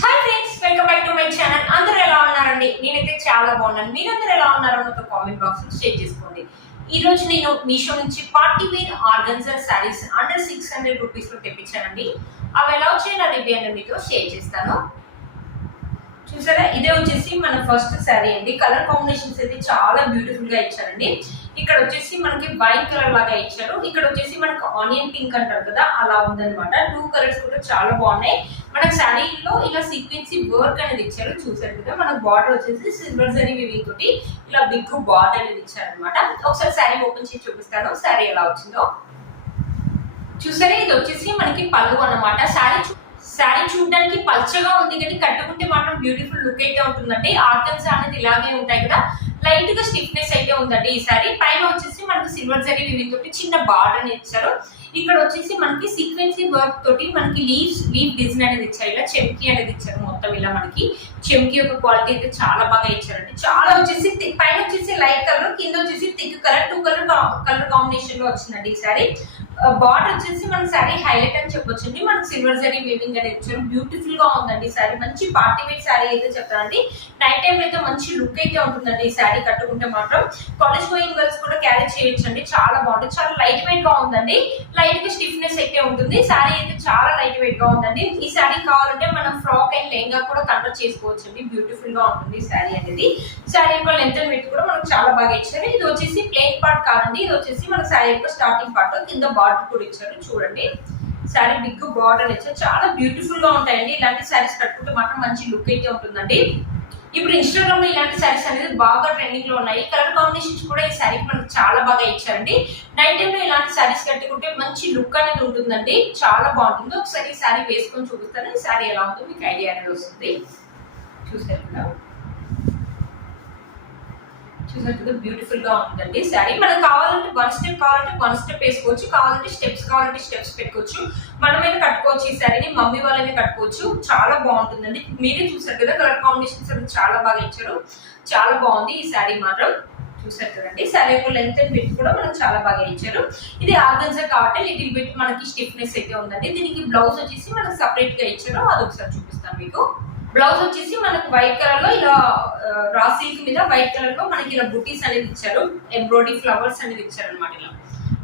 Hi friends, welcome back to my channel. అందరూ ఎలా ఉన్నారండి? నేనైతే చాలా బాగున్నాను. మీరందరూ ఎలా ఉన్నారో నాతో కామెంట్ బాక్స్ లో షేర్ చేసుకోండి. ఈ రోజు నేను మీషో నుంచి party wear organza saris under 600 rupees లో తెప్పించానండి. అవి ఎలా వచ్చాయో నా రివ్యూ అనేది మీతో షేర్ చేస్తాను. చూసారా, ఇదే వచ్చేసి మన ఫస్ట్ శారీ అండి. కలర్ కాంబినేషన్స్ అయితే చాలా బ్యూటిఫుల్ గా ఇచ్చారండి. ఇక్కడ వచ్చేసి మనకి వైట్ కలర్ లాగా ఇచ్చారు. ఇక్కడ వచ్చేసి మనకి ఆనియన్ పింక్ అంటారు కదా, అలా ఉందన్నమాట. 2 కలర్స్ కూడా చాలా బాగున్నాయి. మనకి శారీలో ఇలా సీక్వెన్సీ వర్క్ అనేది ఇచ్చారు. చూసారు కదా, మనకు బార్డర్ వచ్చేసి సిల్వర్ జరీ వీవింగ్ తోటి ఇలా బిగ్ బార్డర్ అనేది ఇచ్చారు అనమాట. ఒకసారి శారీ ఓపెన్ చేసి చూపిస్తాను శారీ ఎలా వచ్చిందో. చూసారా, ఇది వచ్చేసి మనకి పళ్ళు అన్నమాట. శారీ చూడడానికి పల్చగా ఉంది కానీ కట్టుకుంటే మాత్రం బ్యూటిఫుల్ లుక్ అయితే ఉంటుందండి. ఆర్గన్జా అనేది ఇలాగే ఉంటాయి కదా, లైట్ గా స్టిఫ్నెస్ అయితే ఉందండి. ఈ సారీ పైన వచ్చేసి మనకి సిల్వర్ జరీ వీవింగ్ తోటి చిన్న బార్డర్ అనేది ఇచ్చారు. ఇక్కడ వచ్చేసి మనకి సీక్వెన్సీ వర్క్ తోటి మనకి లీవ్ డిజైన్ అనేది ఇచ్చారు. ఇలా చెమ్కి అనేది ఇచ్చారు. మొత్తం ఇలా మనకి చెమ్కి యొక్క క్వాలిటీ అయితే చాలా బాగా ఇచ్చారండి. చాలా వచ్చేసి పైన వచ్చేసి లైట్ కలర్, కింద వచ్చేసి థిక్ కలర్, 2 కలర్ కాంబినేషన్ లో వచ్చిందండి ఈ సారీ. బార్డర్ వచ్చేసి మన శారీ హైలైట్ అని చెప్పొచ్చండి. మనకి సిల్వర్ జరీ వీవింగ్ అనేది ఇచ్చారు. బ్యూటిఫుల్ గా ఉందండి శారీ. మంచి పార్టీ వేర్ శారీ అయితే చెప్తానండి. నైట్ టైం అయితే మంచి లుక్ అయితే ఉంటుందండి ఈ శారీ కట్టుకుంటే మాత్రం. కాలేజ్ గోయింగ్ గర్ల్స్ కూడా క్యారీ చేయొచ్చండి. చాలా బాగుంటుంది. చాలా లైట్ వెయిట్ గా ఉందండి. లైట్ గా స్టిఫ్నెస్ అయితే ఉంటుంది. శారీ అయితే చాలా లైట్ వెయిట్ గా ఉందండి. ఈ శారీ కావాలంటే మనం ఫ్రాక్ అండ్ లెహంగా కూడా కన్వర్ట్ చేసుకోవచ్చండి. బ్యూటిఫుల్ గా ఉంటుంది శారీ అనేది. శారీ యొక్క లెంత్ అండ్ విడ్త్ కూడా మనకు చాలా బాగా ఇచ్చారు. ఇది వచ్చేసి ప్లెయిన్ పార్ట్ కాదండి. ఇది వచ్చేసి మన శారీ యొక్క స్టార్టింగ్ పార్ట్, కింద బార్డర్ కూడా ఇచ్చారు. చూడండి, శారీ బిగ్ బార్డర్ ఇచ్చారు. చాలా బ్యూటిఫుల్ గా ఉంటాయండి. ఇలాంటి శారీస్ కట్టుకుంటే మాత్రం మంచి లుక్ అయితే ఉంటుందండి. ఇప్పుడు ఇన్స్టాగ్రామ్ లో ఇలాంటి శారీస్ అనేది బాగా ట్రెండింగ్ లో ఉన్నాయి. కలర్ కాంబినేషన్స్ కూడా ఈ శారీ మనకు చాలా బాగా ఇచ్చారండి. నైట్ టైం లో ఇలాంటి శారీస్ కట్టుకుంటే మంచి లుక్ అనేది ఉంటుందండి. చాలా బాగుంటుంది. ఒకసారి ఈ శారీ వేసుకొని చూపిస్తాను. ఈ శారీ ఎలా ఉందో మీకు ఐడియా అనేది వస్తుంది. చూసారు కదా, చూసినట్టుగా బ్యూటిఫుల్ గా ఉంటుందండి శారీ. మనకు కావాలంటే 1 స్టెప్ కావాలంటే 1 స్టెప్ వేసుకోవచ్చు, కావాలంటే స్టెప్స్ పెట్టుకోవచ్చు. మనమైనా కట్టుకోవచ్చు ఈ శారీని, మమ్మీ వాళ్ళైనా కట్టుకోవచ్చు. చాలా బాగుంటుందండి. మీరే చూసారు కదా, కలర్ కాంబినేషన్స్ అన్ని చాలా బాగా ఇచ్చారు. చాలా బాగుంది ఈ శారీ మాత్రం. చూసారు కదండి, శారీ యొక్క లెంత్ అండ్ విడ్త్ కూడా మనకు చాలా బాగా ఇచ్చారు. ఇది ఆర్గన్జా కాబట్టి లిటిల్ బిట్ మనకి స్టిఫ్నెస్ అయితే ఉందండి. దీనికి బ్లౌజ్ వచ్చేసి మనకు సపరేట్ గా ఇచ్చారు. అది ఒకసారి చూపిస్తాను మీకు. బ్లౌజ్ వచ్చేసి మనకు వైట్ కలర్ లో ఇలా రా సిల్క్ మీద వైట్ కలర్ లో మనకి ఇలా బుటీస్ అనేది ఇచ్చారు. ఎంబ్రాయిడరీ ఫ్లవర్స్ అనేది ఇచ్చారు అనమాట.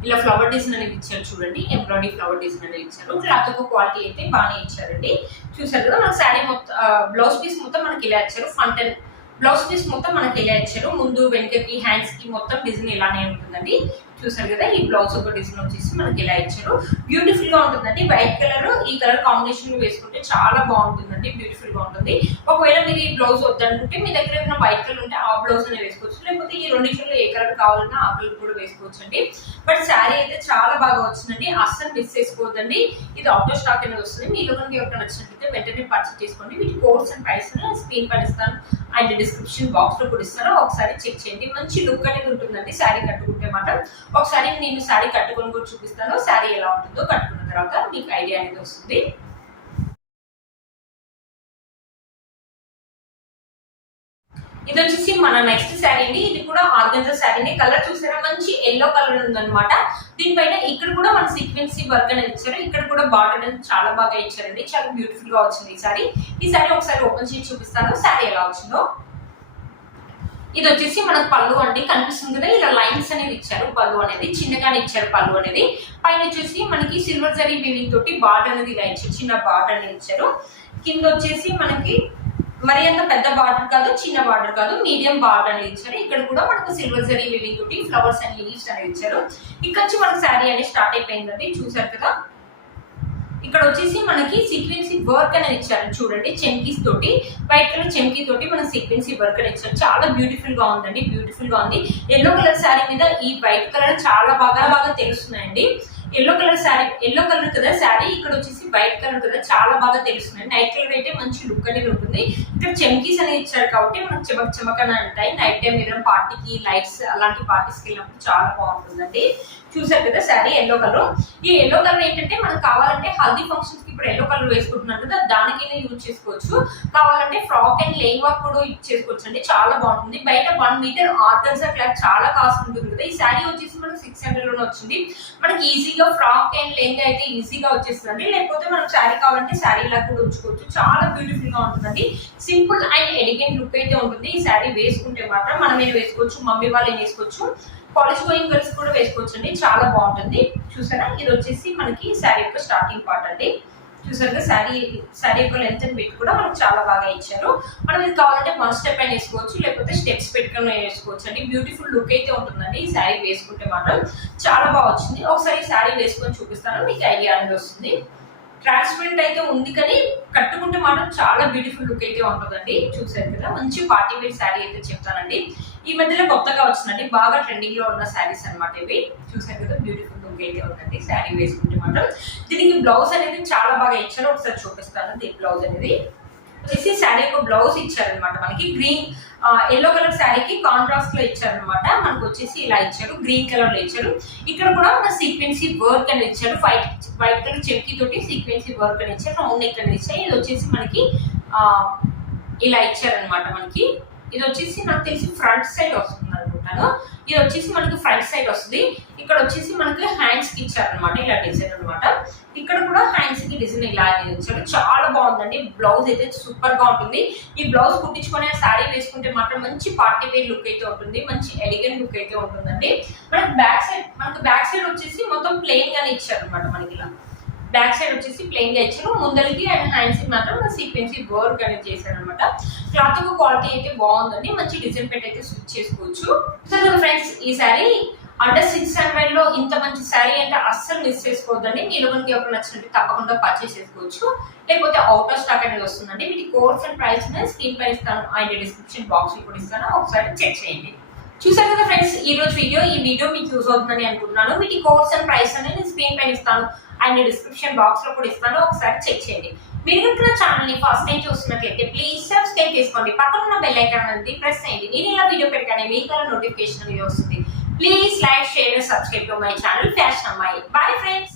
ఇలా ఫ్లవర్ డిజైన్ అనేది ఇచ్చారు. చూడండి, ఎంబ్రాయిడరీ ఫ్లవర్ డిజైన్ అనేది ఇచ్చారు. క్లాత్ యొక్క క్వాలిటీ అయితే బాగానే ఇచ్చారండి. చూసారు కదా, మన శారీ మొత్తం బ్లౌజ్ పీస్ మొత్తం మనకి ఇలా ఇచ్చారు. ఫ్రంట్ అండ్ బ్లౌజ్ పీస్ మొత్తం మనకి ఇలా ఇచ్చారు. ముందు వెనుకకి హ్యాండ్స్ కి మొత్తం డిజైన్ ఇలానే ఉంటుందండి. చూసారు కదా, ఈ బ్లౌజ్ ఒక డిజైన్ వచ్చేసి మనకి ఇలా ఇచ్చారు. బ్యూటిఫుల్ గా ఉంటుందండి. వైట్ కలర్ ఈ కలర్ కాంబినేషన్ వేసుకుంటే చాలా బాగుంటుందండి. బ్యూటిఫుల్ గా ఉంటుంది. ఒకవేళ మీరు ఈ బ్లౌజ్ వద్దనుకుంటే మీ దగ్గర ఏదైనా వైట్ కలర్ ఉంటే ఆ బ్లౌజ్ అనేది వేసుకోవచ్చు, లేకపోతే ఈ రెండింటిలో ఏ కలర్ కావాలన్నా ఆ కలర్ కూడా వేసుకోవచ్చు అండి. బట్ శారీ అయితే చాలా బాగా వచ్చిందండి. అస్సలు మిస్ చేసుకోవద్దండి. ఇది అవుట్ ఆఫ్ స్టాక్ అనేది వస్తుంది. మీలో కనుక ఎవరికి నచ్చినట్లయితే వెంటనే పర్చేస్ చేసుకోండి. వీటి కోర్స్ అండ్ ప్రైస్ స్క్రీన్ పైన ఇస్తాను అండ్ డిస్క్రిప్షన్ బాక్స్ లో కూడా ఇస్తాను. ఒకసారి చెక్ చేయండి. మంచి లుక్ అనేది ఉంటుందండి శారీ కట్టుకుంటే మాత్రం. ఒకసారి నేను శారీ కట్టుకొని కూడా చూపిస్తాను. శారీ ఎలా ఉంటుందో కట్టుకున్న తర్వాత మీకు ఐడియా అనేది వస్తుంది. ఇది వచ్చేసి మన నెక్స్ట్ శారీ అండి. ఇది కూడా ఆర్గన్జా శారీని. కలర్ చూసారా, మంచి ఎల్లో కలర్ ఉందన్నమాట. దీనిపైన ఇక్కడ కూడా మన సీక్వెన్సీ వర్క్ అనేది ఇచ్చారు. ఇక్కడ కూడా బార్డర్ అనేది చాలా బాగా ఇచ్చారండి. చాలా బ్యూటిఫుల్ గా వచ్చింది ఈ శారీ. ఈ శారీ ఒకసారి ఓపెన్ చేసి చూపిస్తాను శారీ ఎలా వచ్చిందో. ఇది వచ్చేసి మనకు పళ్ళు అండి. కనిపిస్తుంది కదా, ఇలా లైన్స్ అనేది ఇచ్చారు. పళ్ళు అనేది చిన్నగానే ఇచ్చారు. పళ్ళు అనేది పైన వచ్చేసి మనకి సిల్వర్ జరీ వీవింగ్ తోటి బార్డర్ అనేది ఇలా ఇచ్చారు. చిన్న బార్డర్ అనేది ఇచ్చారు. కింద వచ్చేసి మనకి మరి అంత పెద్ద బార్డర్ కాదు, చిన్న బార్డర్ కాదు, మీడియం బార్డర్ అనేది ఇచ్చారు. ఇక్కడ కూడా మనకు సిల్వర్ జరీ వీవింగ్ తోటి ఫ్లవర్స్ అండ్ లీవ్స్ అనేది ఇచ్చారు. ఇక్కడ వచ్చి మనకి శారీ అనేది స్టార్ట్ అయిపోయిందండి. చూసారు కదా, ఇక్కడ వచ్చేసి మనకి సీక్వెన్సీ వర్క్ అనేది ఇచ్చారు. చూడండి, చెంకీస్ తోటి వైట్ కలర్ చెంకీ తోటి మన సీక్వెన్సీ వర్క్ అనేది ఇచ్చారు. చాలా బ్యూటిఫుల్ గా ఉందండి. బ్యూటిఫుల్ గా ఉంది. ఎల్లో కలర్ శారీ మీద ఈ వైట్ కలర్ చాలా బాగా తెలుస్తున్నాయండి. ఎల్లో కలర్ కదా శారీ, ఇక్కడ వచ్చేసి వైట్ కలర్ కదా, చాలా బాగా తెలుస్తున్నాయి. నైట్ కలర్ అయితే మంచి లుక్ అనేది ఉంటుంది. ఇక్కడ చెమ్కీస్ అనేది ఇచ్చారు కాబట్టి మనకు చెమక్ అని ఉంటాయి. నైట్ టైం ఏదైనా పార్టీకి లైట్స్ అలాంటి పార్టీస్కి వెళ్ళినప్పుడు చాలా బాగుంటుందండి. చూసారు కదా శారీ ఎల్లో కలర్. ఈ ఎల్లో కలర్ ఏంటంటే మనకు కావాలంటే హల్దీ ఫంక్షన్స్ కి ఇప్పుడు ఎల్లో కలర్ వేసుకుంటున్నాం కదా, దానికైనా యూజ్ చేసుకోవచ్చు. కావాలంటే ఫ్రాక్ అండ్ లెహంగా కూడా యూజ్ చేసుకోవచ్చు అండి. చాలా బాగుంటుంది. బయట 1 మీటర్ ఆర్గన్జా క్లాత్ చాలా కాస్ట్ ఉంటుంది కదా. ఈ శారీ వచ్చేసి మనకు 600 లోనే వచ్చింది. మనకి ఈజీగా ఈజీగా ఫ్రాక్ అండ్ లెంగా అయితే ఈజీగా వచ్చేస్తుందండి. లేకపోతే మనం శారీ కావాలంటే శారీ లాగా కూడా ఉంచుకోవచ్చు. చాలా బ్యూటిఫుల్ గా ఉంటుందండి. సింపుల్ అండ్ ఎలిగెంట్ లుక్ అయితే ఉంటుంది. ఈ శారీ వేసుకుంటే మాత్రం మనం ఏం వేసుకోవచ్చు, మమ్మీ వాళ్ళు ఏం వేసుకోవచ్చు, కాలేజ్ గోయింగ్ గర్ల్స్ కూడా వేసుకోవచ్చు అండి. చాలా బాగుంటుంది. చూసారా, ఇది వచ్చేసి మనకి శారీ యొక్క స్టార్టింగ్ పార్ట్ అండి. చూసారుగా శారీ యొక్క లెంత్ అండ్ విడ్త్ కూడా మనకు చాలా బాగా ఇచ్చారు. మనం ఇది కావాలంటే వన్ స్టెప్ అయినా వేసుకోవచ్చు, లేకపోతే స్టెప్స్ పెట్టుకుని వేసుకోవచ్చు అండి. బ్యూటిఫుల్ లుక్ అయితే ఉంటుందండి. ఈ శారీ వేసుకుంటే మాత్రం చాలా బాగా వచ్చింది. ఒకసారి ఈ శారీ వేసుకొని చూపిస్తాను, మీకు ఐడియా అనేది వస్తుంది. ట్రాన్స్పరెంట్ అయితే ఉంది, కానీ కట్టుకుంటే మాత్రం చాలా బ్యూటిఫుల్ లుక్ అయితే ఉంటుందండి. చూసారు కదా, మంచి పార్టీ వేర్ శారీ అయితే చెప్తానండి. ఈ మధ్యలో కొత్తగా వచ్చిందండి, బాగా ట్రెండింగ్ లో ఉన్న శారీస్ అనమాట ఇవి. చూసారు కదా, బ్యూటిఫుల్ లుక్ అయితే ఉందండి శారీ వేసుకుంటే మాత్రం. దీనికి బ్లౌజ్ అనేది చాలా బాగా ఇచ్చారు, ఒకసారి చూపిస్తాను. దీని బ్లౌజ్ అనేది వచ్చేసి శారీ యొక్క బ్లౌజ్ ఇచ్చారనమాట మనకి. గ్రీన్ ఎల్లో కలర్ శారీకి కాంట్రాస్ట్ లో ఇచ్చారనమాట. మనకు వచ్చేసి ఇలా ఇచ్చారు, గ్రీన్ కలర్ లో ఇచ్చారు. ఇక్కడ కూడా మన సీక్వెన్సీ వర్క్ అని ఇచ్చారు. వైట్ కలర్ చెక్కి తోటి సీక్వెన్సీ వర్క్ అని ఇచ్చారు. రౌండ్ నెక్ అని ఇచ్చారు. ఇది వచ్చేసి మనకి ఇలా ఇచ్చారనమాట మనకి. ఇది వచ్చేసి నాకు తెలిసి ఫ్రంట్ సైడ్ వస్తుంది అనుకుంటాను. ఇది వచ్చేసి మనకి ఫ్రంట్ సైడ్ వస్తుంది. ఇక్కడ వచ్చేసి మనకి హ్యాండ్స్ కి ఇచ్చారనమాట ఇలా డిజైన్ అనమాట. ఇక్కడ కూడా హ్యాండ్స్ కి డిజైన్ ఇలా ఇచ్చారు. చాలా బాగుందండి. బ్లౌజ్ అయితే సూపర్ గా ఉంటుంది. ఈ బ్లౌజ్ కుట్టించుకొని శారీ వేసుకుంటే మాత్రం మంచి పార్టీ వేర్ లుక్ అయితే ఉంటుంది, మంచి ఎలిగెంట్ లుక్ అయితే ఉంటుందండి. మనకి బ్యాక్ సైడ్ వచ్చేసి మొత్తం ప్లెయిన్ గానే ఇచ్చారనమాట. మనకి ఇలా బ్యాక్ సైడ్ వచ్చేసి ప్లెయిన్ గా ఇచ్చారు. ముందరికి అండ్ హ్యాండ్స్ కి మాత్రం సీక్వెన్సీ వర్క్ అనేది చేశారు అనమాట. క్లాత్ క్వాలిటీ అయితే బాగుందండి. మంచి డిజైన్ పెట్టి అయితే స్టిచ్ చేసుకోవచ్చు. సో ఫ్రెండ్స్, ఈ శారీ అండర్ 600 లో ఇంత మంచి శారీ అంటే అస్సలు మిస్ చేసుకోవద్దండి. మీరు మనకి ఎవరు నచ్చినట్టు తప్పకుండా పర్చేస్ చేసుకోవచ్చు, లేకపోతే అవుట్ ఆఫ్ స్టాక్ అనేది వస్తుందండి. వీటి కోర్స్ అండ్ ప్రైస్ స్క్రీన్ పై ఇస్తాను అండ్ డిస్క్రిప్షన్ బాక్స్ లో కూడా ఇస్తాను, ఒకసారి చెక్ చేయండి. చూసారు కదా ఫ్రెండ్స్, ఈ వీడియో మీకు యూజ్ అవుతుందని అనుకుంటున్నాను. వీటి కోర్స్ అండ్ ప్రైస్ అనేది నేను స్క్రీన్ పైన ఇస్తాను అండ్ డిస్క్రిప్షన్ బాక్స్ లో కూడా ఇస్తాను, ఒకసారి చెక్ చేయండి. మీరు కనుక ఛానల్ ని ఫస్ట్ టైం చూస్తున్నట్లయితే ప్లీజ్ సబ్స్క్రైబ్ చేసుకోండి. పక్కన ఉన్న బెల్ ఐకాన్ అనేది ప్రెస్ చేయండి. నేను ఇలా వీడియో పెట్టగానే మీకు నోటిఫికేషన్ అనేది వస్తుంది. Please like, share, subscribe to my channel fashion అమ్మాయి. Bye friends.